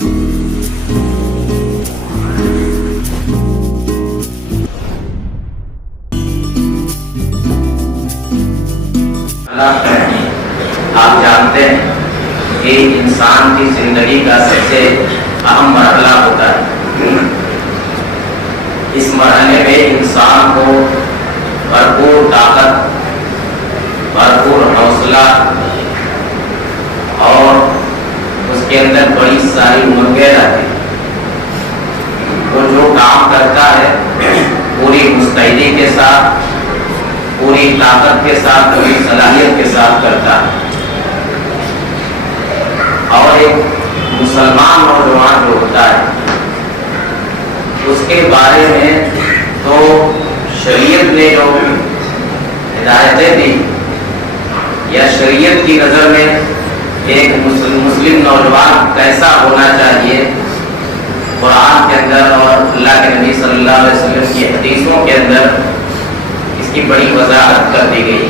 آپ جانتے ہیں کہ انسان کی زندگی کا سب سے اہم مرحلہ ہوتا ہے. اس مرحلے میں انسان کو بھرپور طاقت، بھرپور حوصلہ اور اس کے اندر بڑی ساری امنگیں رہتی ہیں. وہ جو کام کرتا ہے پوری مستعدی کے ساتھ، پوری طاقت کے ساتھ، پوری صلاحیت کے ساتھ کرتا ہے. اور ایک مسلمان نوجوان جو ہوتا ہے اس کے بارے میں تو شریعت نے جو ہدایتیں دی یا شریعت کی نظر میں ایک مسلم نوجوان کیسا ہونا چاہیے، قرآن کے اندر اور اللہ کے نبی صلی اللہ علیہ وسلم کی حدیثوں کے اندر اس کی بڑی وضاحت کر دی گئی.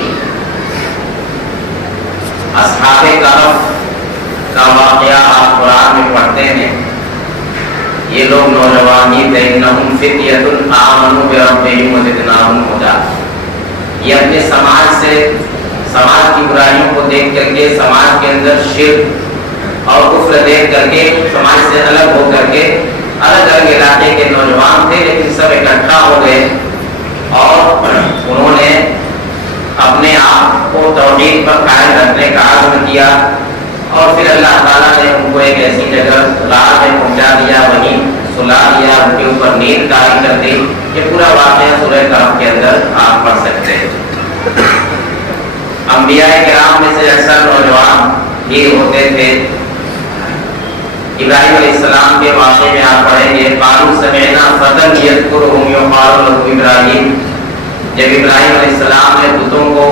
اصحاب کہف کا واقعہ آپ قرآن میں پڑھتے ہیں. یہ لوگ نوجوان ہی تھے. انہم فتیۃ آمنوا بربہم وزدناہم ھدی. یہ اپنے سماج سے، سماج کی برائیوں کو دیکھ کر کے، سماج کے اندر شرک اور کفر دیکھ کر کے، سماج سے الگ ہو کر کے الگ الگ علاقے کے نوجوان تھے، لیکن سب اکٹھا ہو گئے اور انہوں نے اپنے آپ کو توحید پر قائم رکھنے کا عزم کیا. اور پھر اللہ تعالیٰ نے ان کو ایک ایسی جگہ راہ میں پہنچا دیا، وہیں سلا دیا، ان کے اوپر نیند طاری کر دی. یہ پورا واقعہ سورہ کہف کے اندر آپ پڑھ سکتے ہیں. انبیاء کرام میں سے اکثر نوجوان ہی ہوتے تھے. ابراہیم علیہ السلام کے واقعے میں آپ پڑھیں گے، قالوا سمعنا فتى يذكرهم يقال له ابراہیم. جب ابراہیم علیہ السلام نے بتوں کو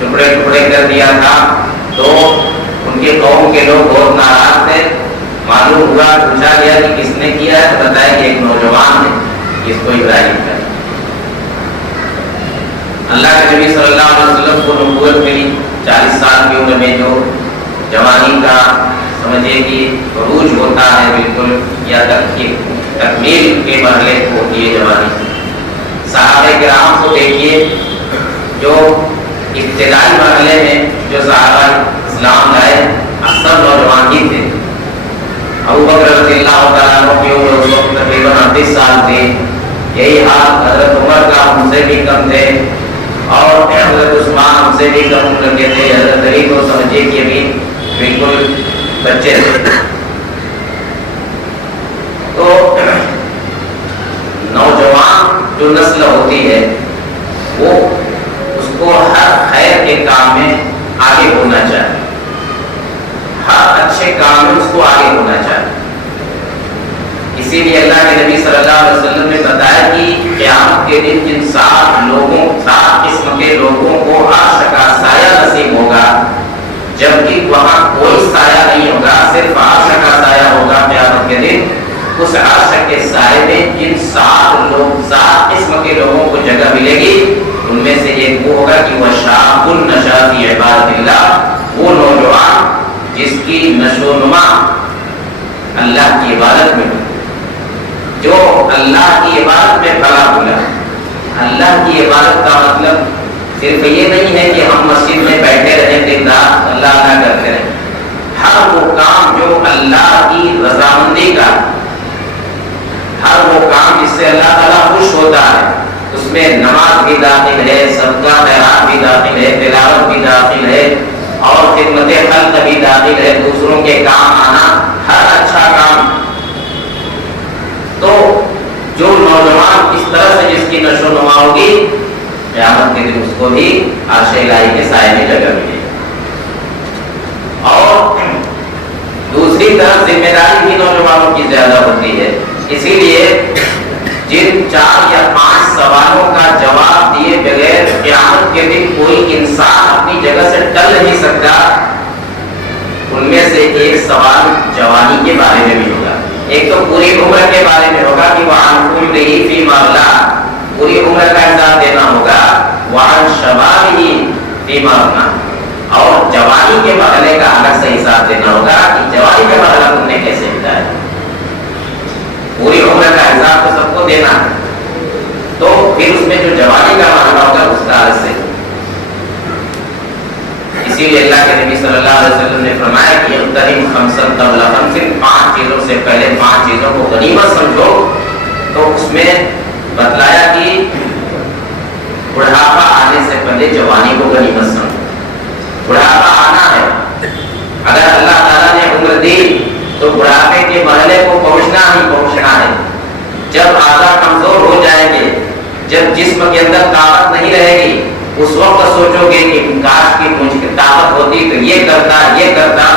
ٹکڑے ٹکڑے کر دیا تھا تو ان کے قوم کے لوگ بہت ناراض تھے. معلوم ہوا، پوچھا گیا کہ کس نے کیا ہے، تو بتایا کہ ایک نوجوان نے، جس کو ابراہیم کا. اللہ کے نبی صلی اللہ علیہ وسلم کو نبوت ملی 40 سال کی عمر میں، جو جوانی کا سمجھے کہ عروج ہوتا ہے بالکل، یا تکمیل کے مرحلے کو ہوتی ہے جوانی. صحابہ کرام کو دیکھیے، جو ابتدائی مرحلے میں جو صحابہ اسلام لائے اکثر نوجوان ہی تھے. ابو بکر رضی اللہ تعالیٰ عنہ کی عمر اس وقت تقریباً 38 سال تھی. یہی حال حضرت عمر کا ان سے بھی کم تھے، اور حضرت عثمان ہم سے بھی کم عمر کے تھے. حضرت علی کو سمجھے کہ ابھی بالکل بچے تھے. تو نوجوان جو نسل ہوتی ہے وہ اس کو ہر خیر کے کام میں آگے ہونا چاہیے، ہر اچھے کام میں اس کو آگے ہونا چاہیے. اسی لیے اللہ کے نبی صلی اللہ علیہ وسلم نے بتایا کہ قیامت کے دن جن 7 قسم کے لوگوں کو عرش کا سایہ نصیب ہوگا، جبکہ وہاں کوئی سایہ نہیں ہوگا، صرف عرش کا سایہ ہوگا قیامت کے دن. اس عرش کے سائے میں جن 7 قسم کے لوگوں کو جگہ ملے گی، ان میں سے ایک وہ ہوگا کہ وہ شاب نشا فی عبادت اللہ، وہ نوجوان جس کی نشو و نما اللہ کی عبادت میں، جو اللہ کی عبادت میں پلا ہوا. اللہ کی عبادت کا مطلب صرف یہ نہیں ہے کہ ہم مسجد میں بیٹھے رہیں دن رات اللہ ادا کرتے رہیں. ہر وہ کام جو اللہ کی رضامندی کا، ہر وہ کام جس سے اللہ تعالیٰ خوش ہوتا ہے، اس میں نماز بھی داخل ہے، صدقہ خیرات بھی داخل ہے، تلاوت بھی داخل ہے، اور خدمت خلق بھی داخل ہے، دوسروں کے کام آنا، ہر اچھا کام. تو جو نوجوان اس طرح سے جس کی نشو و نما ہوگی، قیامت کے دن اس کو بھی عرش الہی کے سائے میں جگہ ملے گی. اور دوسری طرف ذمہ داری بھی نوجوانوں کی زیادہ ہوتی ہے. اسی لیے جن 4 یا 5 سوالوں کا جواب دیے بغیر قیامت کے دن کوئی انسان اپنی جگہ سے ٹل نہیں سکتا، ان میں سے ایک سوال جوانی کے بارے میں بھی ہوگا. ایک تو پوری عمر کے بارے میں ہوگا کہ وعن کلہ فیما ابلیٰ، پوری عمر کا حساب دینا ہوگا. وعن شبابہ فیما ابلیٰ، اور جوانی کے مرحلے کا الگ سے حساب دینا ہوگا کہ جوانی کا مرحلہ تم نے کیسے بتایا. اسی لیے اللہ کے نبی صلی اللہ علیہ وسلم نے فرمایا کہ اغتنم خمسا قبل خمس، 5 چیزوں سے پہلے 5 چیزوں کو غنیمت سمجھو. تو اس میں بتلایا کہ بڑھاپا آنے سے پہلے جوانی کو غنیمت سمجھو. بڑھاپا آنا ہے، اگر اللہ تعالیٰ نے عمر دی تو بڑھاپے کے مرحلے کو پہنچنا ہی پہنچنا ہے. جب اعضاء کمزور ہو جائیں گے، جب جسم کے اندر طاقت نہیں رہے گی، اس وقت سوچو گے کہ کاش کی مجھ کی طاقت ہوتی تو یہ کرتا.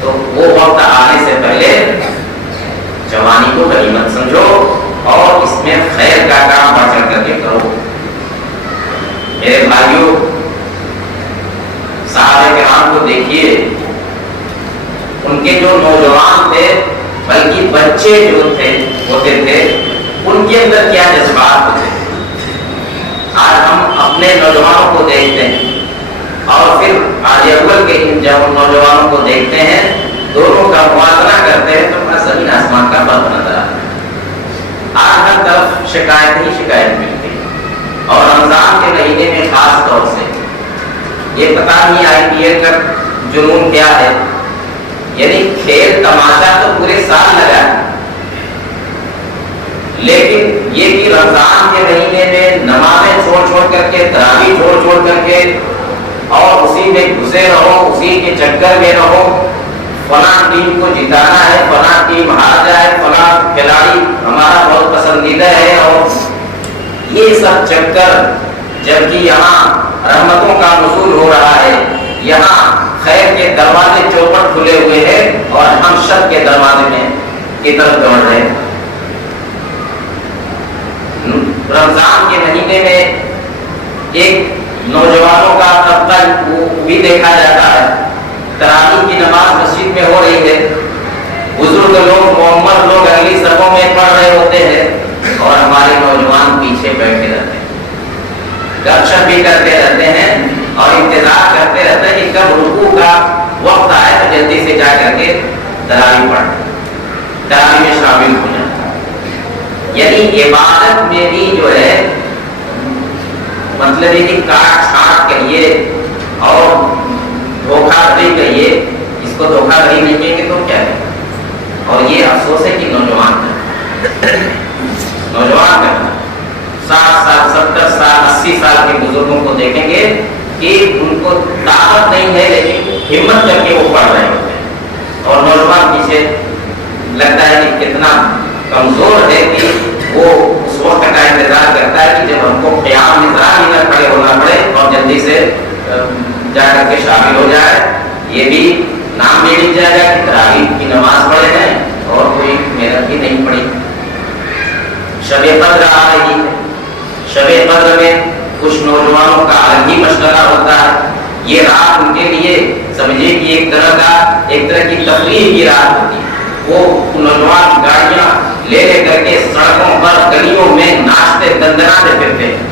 تو وہ وقت آنے سے پہلے جوانی کو غنیمت سمجھو اور اس میں خیر کا کام بڑھ چڑھ کر کے کرو. میرے بھائیوں، صحابہ کرام کو دیکھیے، ان کے جو نوجوان تھے بلکہ بچے جو ہوتے تھے، ان کے اندر کیا جذبات ہوتے. آج ہم اپنے نوجوانوں کو دیکھتے ہیں اور پھر آج اول کے جب ان نوجوانوں کو دیکھتے ہیں، دونوں کا موازنہ کرتے ہیں تو زمین آسمان کا فرق نظر آتا ہے. آج ہر طرف شکایت ہی شکایت ملتی ہے، اور رمضان کے مہینے میں خاص طور سے یہ پتہ نہیں IPL کا جنون کیا ہے. یعنی کھیل تماشا تو پورے سال لگا ہے، لیکن یہ کہ رمضان کے مہینے میں نمازیں چھوڑ کر کے، تراویح چھوڑ کر کے، اور اسی میں گھسے رہو، اسی کے چکر میں رہو. فلاں ٹیم کو جتانا ہے، فلاں ٹیم ہار جائے، فلاں کھلاڑی ہمارا بہت پسندیدہ ہے، اور یہ سب چکر. جبکہ یہاں رحمتوں کا نزول ہو رہا ہے، یہاں خیر کے دروازے چوپٹ کھلے ہوئے ہیں اور ہم شر کے دروازے میں کی طرف دوڑ رہے ہیں. رمضان کے مہینے میں ایک نوجوانوں کا طبقہ بھی دیکھا جاتا ہے. تراویح کی نماز مسجد میں ہو رہی ہے، بزرگ لوگ، معمر لوگ اگلی صفوں میں پڑھ رہے ہوتے ہیں، اور ہمارے نوجوان پیچھے بیٹھے رہتے ہیں، گپ شپ بھی کرتے رہتے ہیں اور انتظار کرتے رہتے ہیں کہ کب رکوع کا وقت آئے تو جلدی سے جا کر کے تراویح پڑھ، تراویح میں شامل ہو جائے. یعنی عبادت میں بھی جو ہے مطلب ہے کہ کاٹ چھانٹ کہیے اور دھوکہ دہی کہیے، اس کو دھوکہ دہی نہیں کہیں گے تو کیا ہے. اور یہ افسوس ہے کہ نوجوان کرنا 60 سال 70 سال 80 سال کے بزرگوں کو دیکھیں گے کہ ان کو طاقت نہیں ہے لیکن ہمت کر کے وہ پڑھ رہے ہوتے ہیں، اور نوجوان پیچھے لگتا ہے کہ کتنا کمزور ہے کہ وہ اس وقت کا انتظار کرتا ہے کہ جب ہم کو قیام نظرہ ہی نہ کھڑے ہونا پڑے اور جلدی سے جا کر کے شامل ہو جائے. یہ بھی نام بھی لکھ جائے گا کہ تراویح کی نماز پڑھے ہیں اور کوئی محنت بھی نہیں پڑی. شب قدر آ رہی ہے، شب قدر میں کچھ نوجوانوں کا الگ ہی مشغلہ ہوتا ہے. یہ رات ان کے لیے سمجھے کہ ایک طرح کی تفریح کی رات ہوتی ہے. وہ نوجوان گاڑیاں لے کر کے سڑکوں پر گلیوں میں ناچتے دندناتے پھرتے ہیں،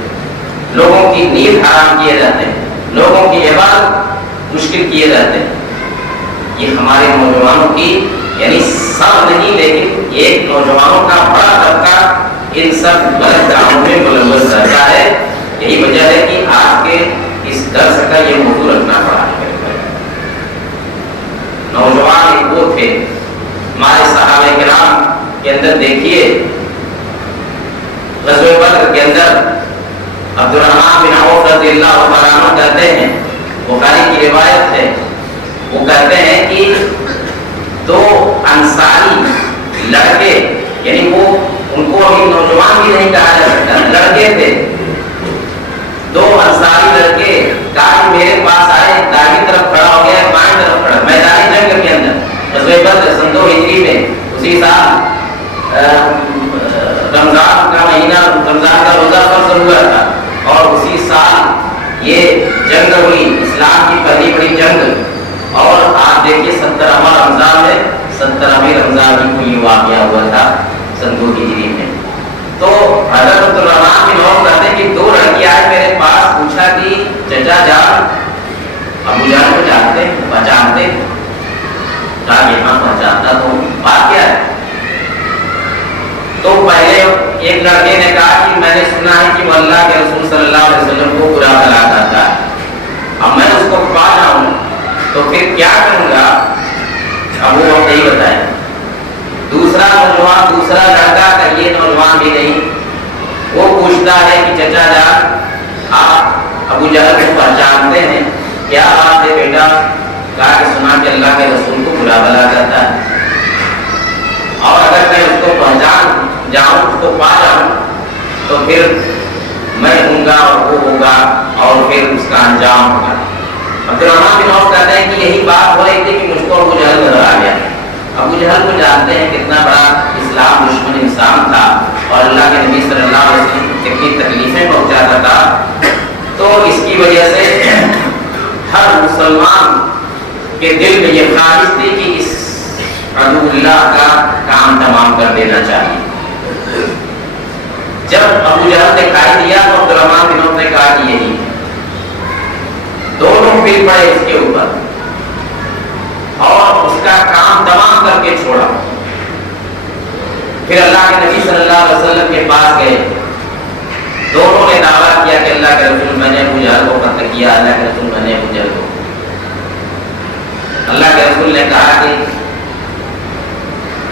لوگوں کی نیند حرام کیے جاتے ہیں، لوگوں کی عبادت مشکل کیے جاتے ہیں. یہ ہمارے نوجوانوں کی، یعنی سب نہیں لیکن ایک نوجوانوں کا بڑا طبقہ ان سب غلط کاموں میں ملوث رہتا ہے. یہی وجہ ہے کہ آج کے اس درس کا یہ موضوع رکھنا پڑا ہے. نوجوان ایک وہ تھے ہمارے صحابہ کرام کے اندر. دیکھیے غزوہ بدر کے اندر عبد الرحمن بن عوف رضی اللہ عنہ کہتے ہیں، بخاری کی روایت ہے، وہ کہتے ہیں کہ 2 انصاری لڑکے، یعنی وہ ان کو ابھی نوجوان بھی نہیں کہا جا سکتا، لڑکے تھے، 2 انصاری لڑکے کہا میرے پاس آئے، دائیں طرف کھڑا ہو گیا، بائیں طرف کھڑا، میدان جنگ کے اندر غزوہ بدر سن 2 ہجری میں اسی سال رمضان کا مہینہ، رمضان کا روزہ فرض ہوا تھا، اور اسی سال یہ جنگ ہوئی، اسلام کی پہلی بڑی جنگ. اور آپ دیکھیے 17واں رمضان ہے، 17ویں رمضان کو یہ واقعہ ہوا تھا سن 2 ہجری میں. تو حضرت عبد الرحمن بن عوف کہتے ہیں کہ 2 لڑکی آئے میرے پاس، پوچھا کہ چچا جان ابو جان کو جانتے پہچانتے؟ کہا کہ ہاں پہچانتا. تو بات کیا ہے؟ تو پہلے ایک لڑکے نے کہا کہ میں نے سنا ہے کہ وہ اللہ کے رسول صلی اللہ علیہ وسلم کو برا بلا کرتا ہے، اب میں اس کو پانا وہاں دوسرا لڑکا کا یہ نوجوان بھی نہیں، وہ پوچھتا ہے کہ چچا جان آپ ابو جہل کو پہچانتے ہیں؟ کیا بات ہے بیٹا؟ کہا کہ سنا کہ اللہ کے رسول کو برا بلا کرتا ہے، اور اگر میں اس کو پہچان جاؤں، اس کو پا جاؤں تو پھر میں ہوں گا اور وہ ہوگا اور پھر اس کا انجام ہوگا۔ عبدالرحمن بن عوف کہتے ہیں کہ یہی بات ہو رہی تھی کہ مجھ کو ابو جہل نظر آ گیا۔ ابو جہل کو جانتے ہیں کتنا بڑا اسلام دشمن انسان تھا اور اللہ کے نبی صلی اللہ علیہ وسلم کو کتنی تکلیفیں پہنچاتا تھا، تو اس کی وجہ سے ہر مسلمان کے دل میں یہ خواہش تھی کہ اس عدو اللہ کا کام تمام کر دینا چاہیے۔ جب ابو جہل دکھائی دیا تو عبدالرحمن بن عوف نے کہا کہ یہی، دونوں پھر پڑے اس کے اوپر اور اس کا کام تمام کر کے چھوڑا۔ پھر اللہ کے نبی صلی اللہ علیہ وسلم کے پاس گئے، دونوں نے دعویٰ کیا کہ اللہ کے رسول میں نے ابو جہل کو قتل کیا، اللہ کے رسول میں نے ابو جہل کو۔ اللہ کے رسول نے کہا کہ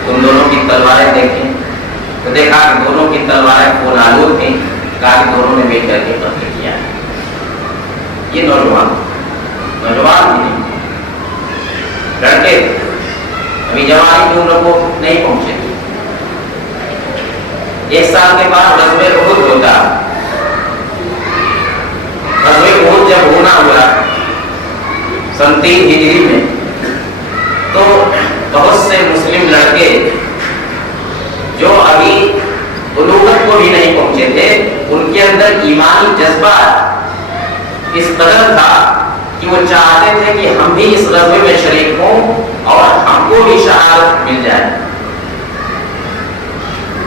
تم دونوں کی تلواریں دیکھیں، تو دیکھا کہ دونوں کی تلواریں خون آلود تھیں، کہا کہ دونوں نے مل کر کے قتل کیا۔ یہ نوجوان بھی نہیں، لڑکے ابھی جوانی کی عمر کو نہیں پہنچے۔ ایک سال کے بعد غزوہ احد ہوتا۔ غزوہ احد جب ہونا ہوا سن 3 ہجری میں، تو بہت سے مسلم لڑکے جو ابھی بلوغت کو بھی نہیں پہنچے تھے، ان کے اندر ایمانی جذبہ اس قدر تھا کہ وہ چاہتے تھے کہ ہم بھی اس غزوے میں شریک ہوں اور ہم کو بھی شہادت مل جائے۔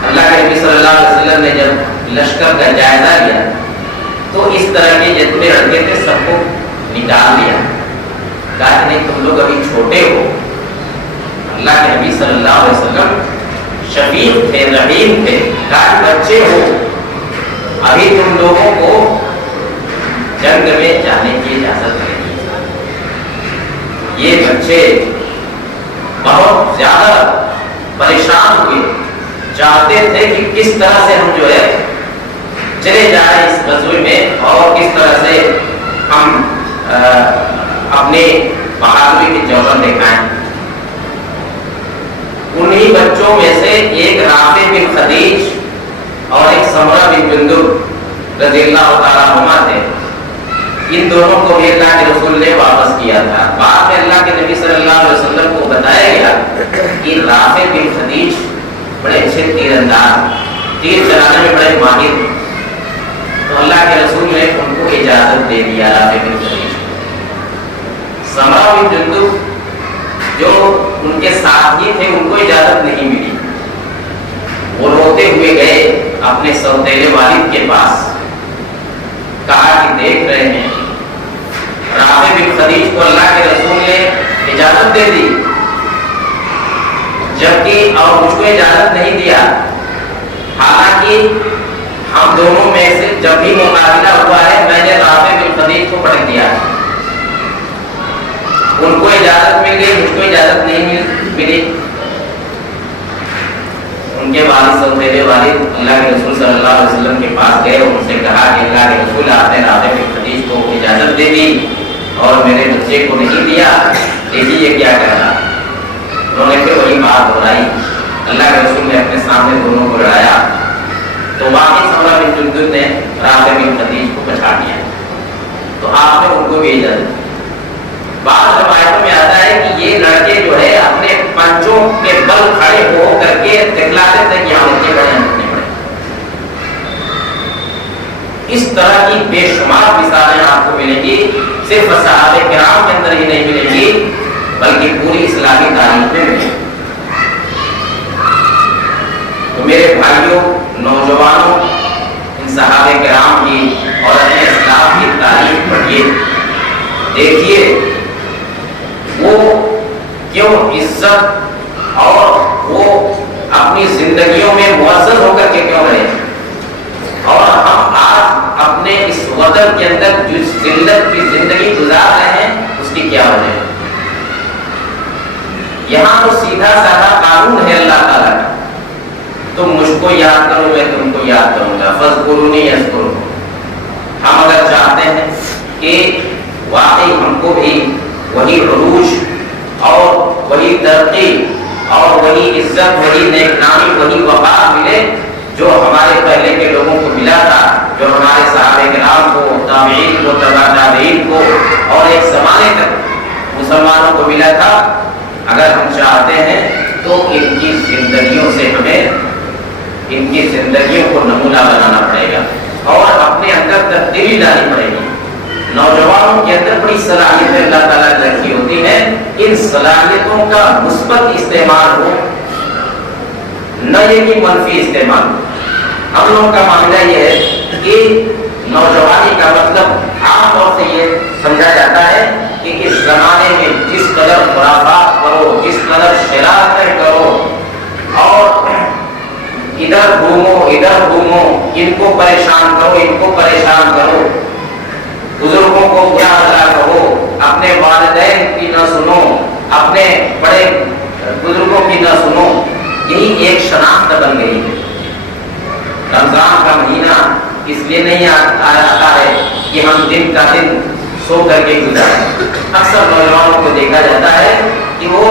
اللہ کے نبی صلی اللہ علیہ وسلم نے جب لشکر کا جائزہ لیا تو اس طرح کے جتنے لڑکے تھے سب کو نکال دیا، کہا کہ نہیں تم لوگ ابھی چھوٹے ہو۔ اللہ کے نبی صلی اللہ علیہ وسلم شفیق تھے، رحیم تھے، کہا کہ بچے ہو، ابھی تم لوگوں کو جنگ میں جانے کی اجازت نہیں۔ یہ بچے بہت زیادہ پریشان ہوئے، چاہتے تھے کہ کس طرح سے ہم جو ہے چلے جائیں اس غزوے میں اور کس طرح سے ہم اپنے بہادری کے جوہر دکھائیں۔ انہی بچوں میں سے ایک رافع بن خدیج اور ایک سمرہ بن جندب رضی اللہ تعالیٰ عنہما تھے۔ ان دونوں کو بھی اللہ کے رسول نے واپس کیا تھا۔ بعد میں اللہ کے نبی صلی اللہ علیہ وسلم کو بتایا گیا کہ رافع بن خدیج بڑے اچھے تیر انداز، تیر چلانے میں بڑے ماہر، تو اللہ کے رسول نے ان کو اجازت دے دیا رافع بن خدیج۔ سمرہ بن جندب جو ان کے ساتھی تھے ان کو اجازت نہیں ملی، وہ روتے ہوئے گئے اپنے سوتیلے والد کے پاس، کہا کہ دیکھ رہے ہیں رافع بن خدیج کو اللہ کے رسول نے اجازت دے دی، جبکہ اور مجھ کو اجازت نہیں دیا، حالانکہ ہم دونوں میں سے جب بھی مقابلہ ہوا ہے میں نے رافع بن خدیج کو پٹک دیا، ان کو اجازت مل گئی، مجھ کو اجازت نہیں ملی۔ ان کے والد سوتیلے والد اللہ کے رسول صلی اللہ علیہ وسلم کے پاس گئے اور ان سے کہا کہ اللہ کے رسول آپ نے رافع بن خدیج کو اجازت دے دی اور میرے بچے کو نہیں دیا، دیکھیے یہ کیا کرنا۔ انہوں نے پھر وہی بات دہرائی، اللہ کے رسول نے اپنے سامنے دونوں کو لڑایا تو واقعی سمرہ بن جندب نے رافع بن خدیج کو پچھاڑ دیا، تو آپ نے ان کو بھی اجازت دی۔ بعض روایتوں میں آتا ہے کہ یہ لڑکے جو ہے اپنے پنجوں کے بل کھڑے ہو کر کے دکھلاتے تھے کہ ہم اتنے بڑے ہیں اتنے بڑے۔ اس طرح کی بے شمار مثالیں آپ کو ملیں گی، صرف صحابہ کرام کے اندر ہی نہیں ملیں گی بلکہ پوری اسلامی تاریخ میں ملیں گی۔ تو میرے بھائیوں، نوجوانوں، ان صحابہ کرام کی اور اپنے اسلام کی تاریخ پڑھیے، دیکھیے وہ کیوں عزت اور وہ اپنی زندگیوں میں معزز ہو کر کے کیوں رہے، اور ہم آج اپنے اس وطن کے اندر جس ذلت کی زندگی گزار رہے ہیں اس کی کیا وجہ ہے؟ یہاں تو سیدھا سادہ قانون ہے اللہ تعالیٰ کا تم مجھ کو یاد کرو میں تم کو یاد کروں گا، فاذکرونی اذکرکم۔ ہم اگر چاہتے ہیں کہ واقعی ہم کو بھی وہی عروج اور وہی ترقی اور وہی عزت، وہی نیک نامی، وہی وقار ملے جو ہمارے پہلے کے لوگوں کو ملا تھا، جو ہمارے صحابہ کرام کو، تابعین کو، تبع تابعین کو اور ایک زمانے تک مسلمانوں کو ملا تھا، اگر ہم چاہتے ہیں تو ان کی زندگیوں سے ہمیں ان کی زندگیوں کو نمونہ بنانا پڑے گا اور اپنے اندر تبدیلی لانی پڑے گی۔ نوجوانوں کے اندر بڑی صلاحیتیں اللہ تعالیٰ نے رکھی ہوتی ہیں، ان صلاحیتوں کا مثبت استعمال ہو، نہ یہ کہ منفی استعمال ہو۔ ہم لوگوں کا معاملہ یہ ہے کہ نوجوانی کا مطلب عام طور سے یہ سمجھا جاتا ہے کہ اس زمانے میں جس قدر خرافات کرو، جس قدر شرارتیں کرو اور ادھر گھومو، ان کو پریشان کرو، ان کو پریشان کرو، بزرگوں کو برا بھلا کہو، اپنے والدین کی نہ سنو، اپنے بڑے بزرگوں کی نہ سنو، یہی ایک شناخت بن گئی ہے۔ رمضان کا مہینہ اس لیے نہیں آتا ہے کہ ہم دن کا دن سو کر کے گزاریں۔ اکثر نوجوانوں کو دیکھا جاتا ہے کہ وہ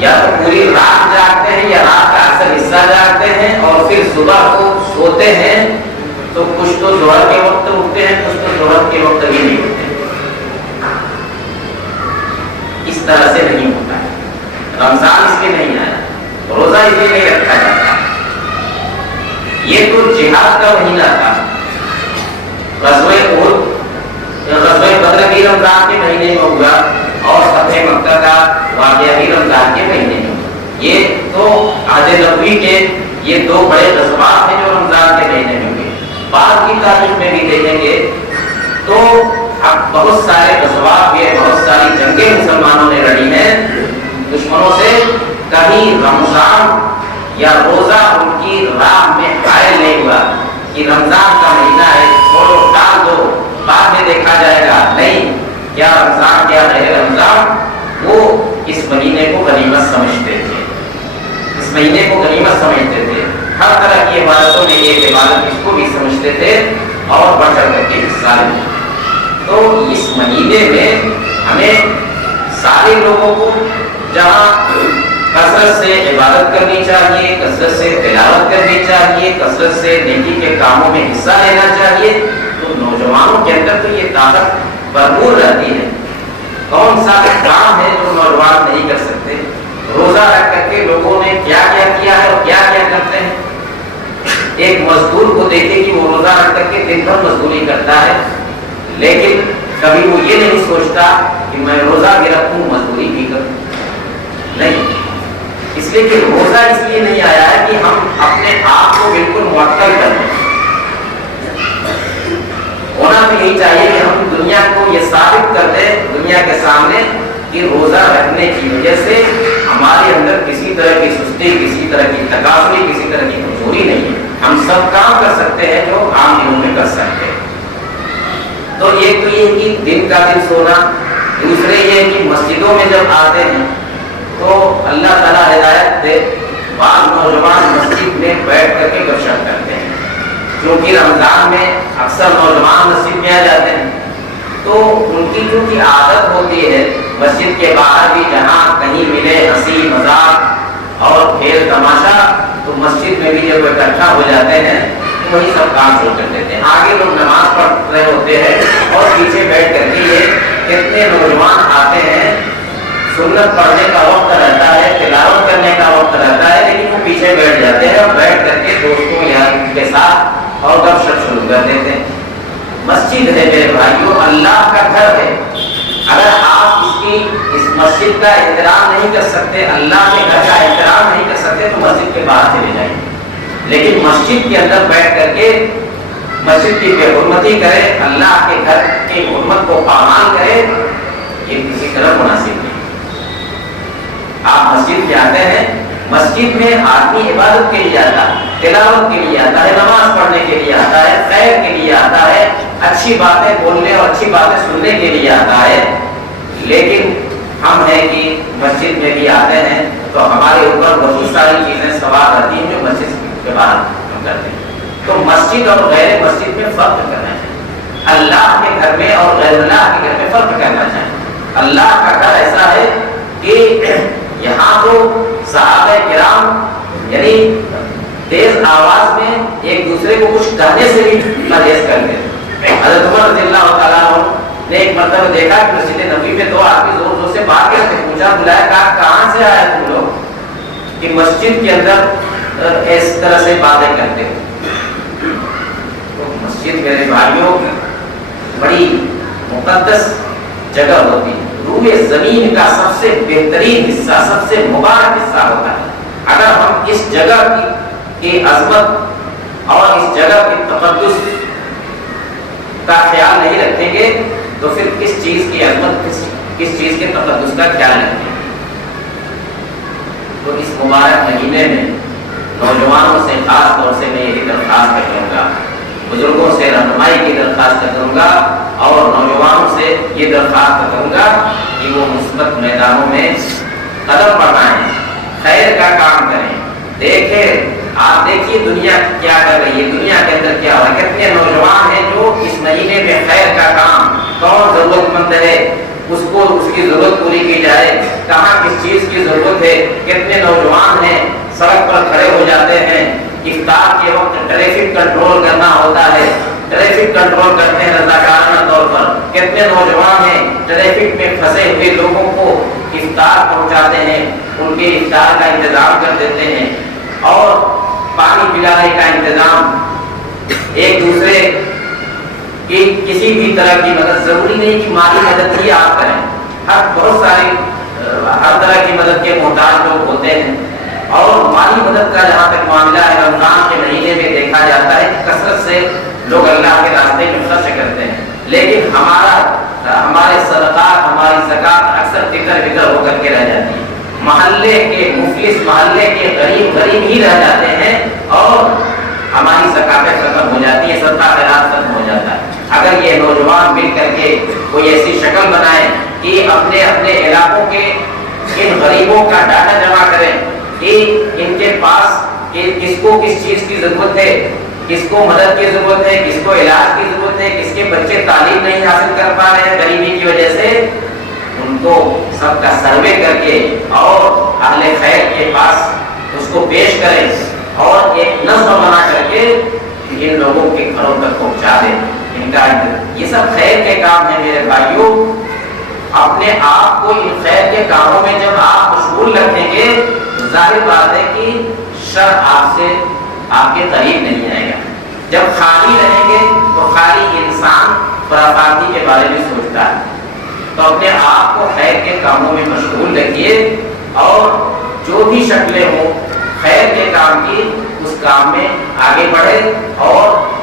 یا تو پوری رات جاگتے ہیں یا رات کا اکثر حصہ جاگتے ہیں اور پھر صبح کو سوتے ہیں، تو کچھ تو ظہر کے وقت اٹھتے ہیں، کچھ تو ظہر کے وقت بھی نہیں اٹھتے۔ اس طرح سے نہیں ہوتا ہے۔ رمضان اس لیے نہیں آیا، روزہ اس لیے نہیں رکھا جاتا۔ یہ تو جہاد کا مہینہ تھا، غزوہ بدر بھی رمضان کے مہینے میں ہوا اور فتح مکہ کا واقعہ بھی رمضان کے مہینے میں ہوا۔ یہ تو عہد نبوی کے یہ دو بڑے غزوات ہیں جو رمضان کے مہینے میں ہوئے۔ بعد کی تاریخ میں بھی دیکھیں گے تو اب بہت سارے غزوات ہوئے، بہت ساری جنگیں مسلمانوں نے لڑی ہیں دشمنوں سے، کہیں رمضان یا روزہ ان کی راہ میں حائل نہیں ہوا کہ رمضان کا مہینہ ہے چھوڑو ٹال دو بعد میں دیکھا جائے گا۔ نہیں، کیا رمضان کیا غیر رمضان، وہ اس مہینے کو غنیمت سمجھتے تھے، اس مہینے کو غنیمت سمجھتے تھے۔ ہر طرح کی عبادتوں میں یہ عبادت اس کو بھی سمجھتے تھے اور بڑھ چڑھ کر کے حصہ لیتے۔ تو اس مہینے میں ہمیں سارے لوگوں کو جہاں کثرت سے عبادت کرنی چاہیے، کثرت سے تلاوت کرنی چاہیے، کثرت سے نیکی کے کاموں میں حصہ لینا چاہیے، تو نوجوانوں کے اندر تو یہ طاقت بھرپور رہتی ہے۔ کون سا کام ہے جو نوجوان نہیں کر سکتے؟ روزہ رکھ کر کے لوگوں نے کیا کیا کیا ہے اور کیا کیا کرتے ہیں۔ ایک مزدور کو دیکھیں کہ وہ روزہ رکھ کر کے دن بھر مزدوری کرتا ہے، لیکن کبھی وہ یہ نہیں سوچتا کہ میں روزہ بھی رکھوں مزدوری بھی کروں، نہیں۔ اس لیے کہ روزہ اس لیے نہیں آیا ہے کہ ہم اپنے آپ کو بالکل معطل کر دیں۔ ہونا تو یہی چاہیے کہ ہم دنیا کو یہ ثابت کر دیں دنیا کے سامنے کہ روزہ رکھنے کی وجہ سے ہمارے اندر کسی طرح کی سستی، کسی طرح کی تکاسلی، کسی طرح کی کمزوری نہیں ہے۔ ہم سب کام کر سکتے ہیں جو عام دنوں میں کر سکتے ہیں۔ تو ایک تو یہ کہ دن کا دن سونا، دوسرے یہ کہ مسجدوں میں جب آتے ہیں تو اللہ تعالیٰ ہدایت دے، بعض نوجوان مسجد میں بیٹھ کر کے گپ شپ کرتے ہیں، کیونکہ رمضان میں اکثر نوجوان مسجد میں آ جاتے ہیں، تو ان کی چونکہ عادت ہوتی ہے مسجد کے باہر بھی جہاں کہیں ملے ہنسی مذاق اور کھیل تماشا، تو مسجد میں بھی جب اکٹھا ہو جاتے ہیں تو وہی سب کام شروع کر دیتے ہیں۔ آگے لوگ نماز پڑھ رہے ہوتے ہیں اور پیچھے بیٹھ کر کے یہ کتنے نوجوان آتے ہیں، سنت پڑھنے کا وقت رہتا ہے، تلاوت کرنے کا وقت رہتا ہے، لیکن وہ پیچھے بیٹھ جاتے ہیں اور بیٹھ کر کے دوستوں یا کے ساتھ اور گپ شپ شروع کر دیتے ہیں۔ مسجد ہے میرے بھائیوں، اللہ کا گھر ہے۔ اگر آپ اس مسجد کا احترام نہیں کر سکتے، اللہ کے گھر کا احترام نہیں کر سکتے، تو مسجد کے باہر چلے جائیں، لیکن مسجد کے اندر بیٹھ کر کے مسجد کی بے حرمتی کرے، اللہ کے گھر کی حرمت کو پامال کرے، یہ کسی طرح مناسب نہیں۔ آپ مسجد میں آتے ہیں، مسجد میں آدمی عبادت کے لیے آتا ہے، تلاوت کے لیے آتا ہے، نماز پڑھنے کے لیے آتا ہے، خیر کے لیے آتا ہے، اچھی باتیں بولنے اور اچھی باتیں سننے کے لیے آتا ہے، لیکن ہم ہیں کہ مسجد میں بھی آتے ہیں تو ہمارے اوپر بہت ساری چیزیں سوال آتی ہیں جو مسجد کے بعد ہم کرتے ہیں. تو مسجد اور غیر مسجد میں فرق کرنا چاہیے. اللہ کے گھر میں اور غیر اللہ کے گھر میں فرق کرنا چاہیے. اللہ کا گھر ایسا ہے کہ یہاں تو صحابہ کرام یعنی تیز آواز میں ایک دوسرے کو کچھ کہنے سے بھی پرہیز کرتے ہیں. حضرت عمر رضی اللہ تعالیٰ عنہ نے ایک مرتبہ دیکھا کہ مسجد نبوی میں دو آدمی زور زور سے بات کرتے. پوچھا بلایا کہاں سے آئے تم لوگ کہ مسجد کے اندر اس طرح سے باتیں کرتے ہو. تو مسجد میرے بھائیوں بڑی مقدس جگہ ہوتی ہے. روئے زمین کا سب سے بہترین حصہ, سب سے مبارک حصہ ہوتا ہے. اگر ہم اس جگہ کی عظمت اور اس جگہ کی تقدس کا خیال نہیں رکھیں گے تو پھر کس چیز کی عظمت, کس چیز کے تقدس کا خیال رکھیں گے. تو اس مبارک مہینے میں نوجوانوں سے خاص طور سے میں یہی درخواست کروں گا, بزرگوں سے رہنمائی کی درخواست کروں گا اور نوجوانوں سے یہ درخواست کروں گا کہ وہ مثبت میدانوں میں قدم بڑھائیں, خیر کا کام کریں. دیکھیں, آپ دیکھیے دنیا کیا کر رہی ہے, دنیا کے اندر کیا ہو رہا ہے. کتنے نوجوان ہیں جو اس مہینے میں خیر کا کام, کون ضرورت مند ہے اس کو اس کی ضرورت پوری کی جائے, کہاں کس چیز کی ضرورت ہے. کتنے نوجوان ہیں سڑک پر کھڑے ہو جاتے ہیں, افطار کے وقت ٹریفک کنٹرول کرنا ہوتا ہے, ٹریفک کنٹرول کرتے ہیں رضاکارانہ طور پر. کتنے نوجوان ہیں ٹریفک میں پھنسے ہوئے لوگوں کو افطار پہنچاتے ہیں, ان کے افطار کا انتظام کر دیتے ہیں اور پانی پلانے کا انتظام, ایک دوسرے کی کسی بھی طرح کی مدد. ضروری نہیں کہ مالی مدد ہی آپ کریں, بہت ساری ہر طرح کی مدد کے محتاج لوگ ہوتے ہیں. اور مالی مدد کا جہاں تک معاملہ ہے, رمضان کے مہینے میں دیکھا جاتا ہے کثرت سے لوگ اللہ کے راستے میں خرچ کرتے ہیں, لیکن ہمارے صدقات, ہماری زکات اکثر فکر فکر ہو کر کے رہ جاتی ہے. محلے کے مفلس, محلے کے غریب ہی رہ جاتے ہیں اور ہماری زکاتیں ختم ہو جاتی ہیں, صدقہ خیرات ختم ہو جاتا ہے. اگر یہ نوجوان مل کر کے کوئی ایسی شکل بنائیں کہ اپنے اپنے علاقوں کے ان غریبوں کا ڈاٹا جمع کریں کہ ان کے پاس کس کو کس چیز کی ضرورت ہے, کس کو مدد کی ضرورت ہے, کس کو علاج کی ضرورت ہے, کس کے بچے تعلیم نہیں حاصل کر پا رہے ہیں غریبی کی وجہ سے, ان کو سب کا سروے کر کے اور اہل خیر کے پاس اس کو پیش کریں اور ایک نظم بنا کر کے ان لوگوں کے گھروں تک پہنچا دیں. ان کا یہ سب خیر کے کام ہیں میرے بھائیوں. اپنے آپ کو ان خیر کے کاموں میں جب آپ مشغول رکھیں گے تو ظاہر بات ہے کہ شر آپ کے قریب نہیں آئے گا. جب خالی رہیں گے تو خالی انسان خرافاتی کے بارے میں سوچتا ہے. تو اپنے آپ کو خیر کے کاموں میں مشغول رکھیے اور جو بھی شکلیں ہوں خیر کے کام کی اس کام میں آگے بڑھے. اور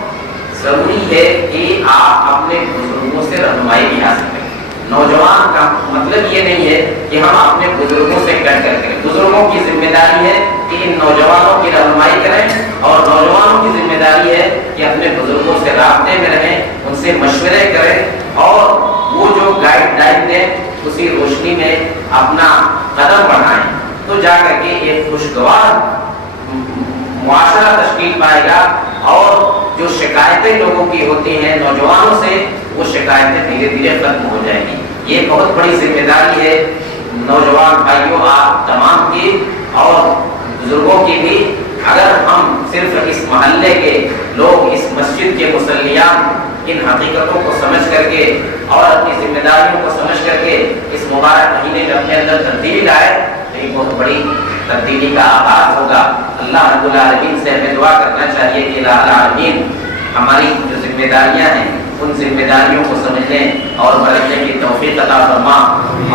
ضروری ہے کہ آپ اپنے بزرگوں سے رہنمائی بھی حاصل کریں. نوجوان کا مطلب یہ نہیں ہے کہ ہم اپنے بزرگوں سے کٹ کر کریں. بزرگوں کی ذمہ داری ہے کہ ان نوجوانوں کی رہنمائی کریں اور نوجوانوں کی ذمہ داری ہے کہ اپنے بزرگوں سے رابطے میں رہیں, ان سے مشورے کریں اور وہ جو گائیڈ لائن دیں اسی روشنی میں اپنا قدم بڑھائیں. تو جا کر کے ایک خوشگوار معاشرہ تشکیل پائے گا اور جو شکایتیں لوگوں کی ہوتی ہیں نوجوانوں سے, وہ شکایتیں دھیرے دھیرے ختم ہو جائیں گی. یہ بہت بڑی ذمہ داری ہے نوجوان بھائیوں آپ تمام کی اور بزرگوں کی بھی. اگر ہم صرف اس محلے کے لوگ, اس مسجد کے مصلیان ان حقیقتوں کو سمجھ کر کے اور اپنی ذمہ داریوں کو سمجھ کر کے اس مبارک مہینے میں اپنے اندر تبدیلی لائے تو ایک بہت بڑی تبدیلی کا آغاز ہوگا. اللہ رب العالمین سے ہمیں دعا کرنا چاہیے کہ الہ العالمین ہماری جو ذمہ داریاں ہیں ان ذمہ داریوں کو سمجھنے اور برتنے کی توفیق عطا فرما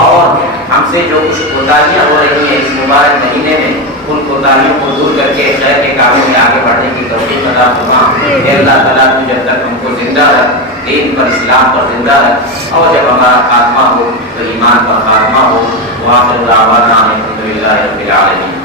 اور ہم سے جو کچھ کوتاہیاں ہو رہی ہیں اس مبارک مہینے میں ان کوتاہیوں کو دور کر کے خیر کے کاموں میں آگے بڑھنے کی توفیق عطا فرما. اے اللہ تعالیٰ تو جب تک ہم کو زندہ رکھ, دین پر اسلام پر زندہ رکھ اور جب ہمارا خاتمہ ہو تو ایمان پر خاتمہ ہو. وآخر دعوانا الحمد للہ رب العالمین.